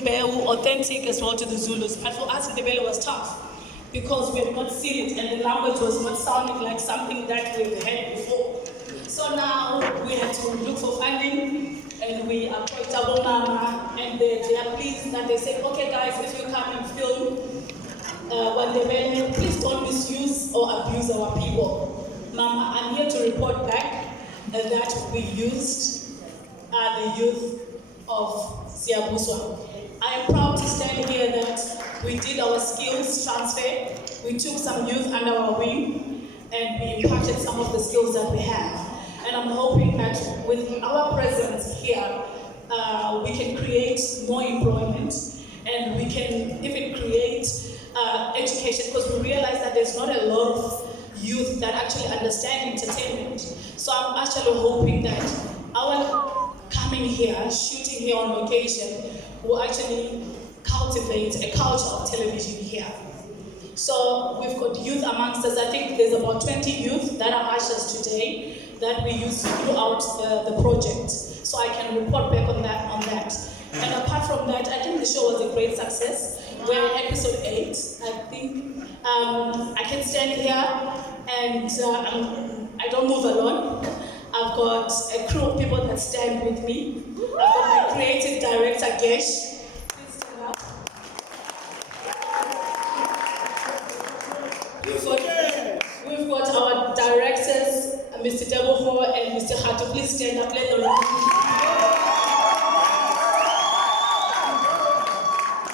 authentic as well to the Zulus. But for us, IsiNdebele was tough because we had not seen it and the language was not sounding like something that we've had before. So now we had to look for funding and we approached our mama and they are pleased that they said, okay guys, if you come and film IsiNdebele, please don't misuse or abuse our people. Mama, I'm here to report back that we used the youth of Siyabuswa. I am proud to stand here that we did our skills transfer. We took some youth under our wing and we imparted some of the skills that we have. And I'm hoping that with our presence here, we can create more employment and we can even create education, because we realize that there's not a lot of youth that actually understand entertainment. So I'm actually hoping that our coming here, shooting here on location, will actually cultivate a culture of television here. So we've got youth amongst us. I think there's about 20 youth that are ushers today that we use throughout the project. So I can report back on that. And apart from that, I think the show was a great success. We're in episode 8, I think. I can stand here and I don't move alone. I've got a crew of people that stand with me. I've got my creative director, Gesh. Please stand up. We've got our directors, Mr. Deboho and Mr. Hato. Please stand up, let the room.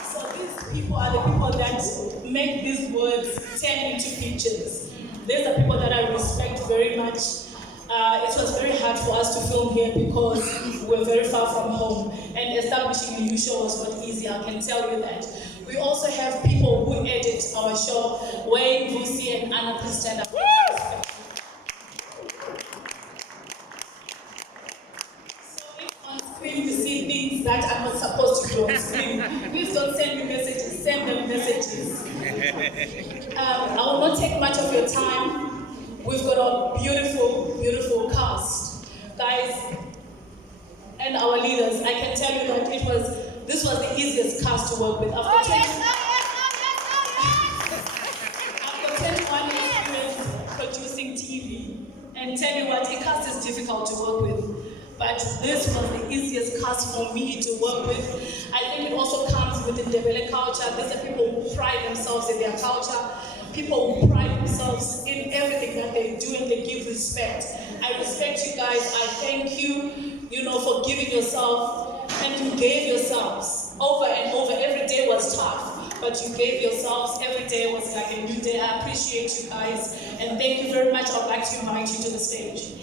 So these people are the people that make these words turn into pictures. These are people that I respect very much. It was very hard for us to film here because we're very far from home, and establishing a new show was not easy, I can tell you that. We also have people who edit our show, Wayne, Vusi, and Anna. Please stand up. So if on screen you see things that are not supposed to be on screen, please don't send me messages, send them messages. I will not take much of your time. We've got a beautiful, beautiful cast, guys, and our leaders. I can tell you that this was the easiest cast to work with. After 21 years producing TV, and tell you what, a cast is difficult to work with, but this was the easiest cast for me to work with. I think it also comes with the IsiNdebele culture. These are people who pride themselves in their culture. People who pride themselves in everything that they do and they give respect. I respect you guys. I thank you, for giving yourself, and you gave yourselves over and over. Every day was tough, but you gave yourselves. Every day was like a new day. I appreciate you guys, and thank you very much. I'd like to invite you to the stage.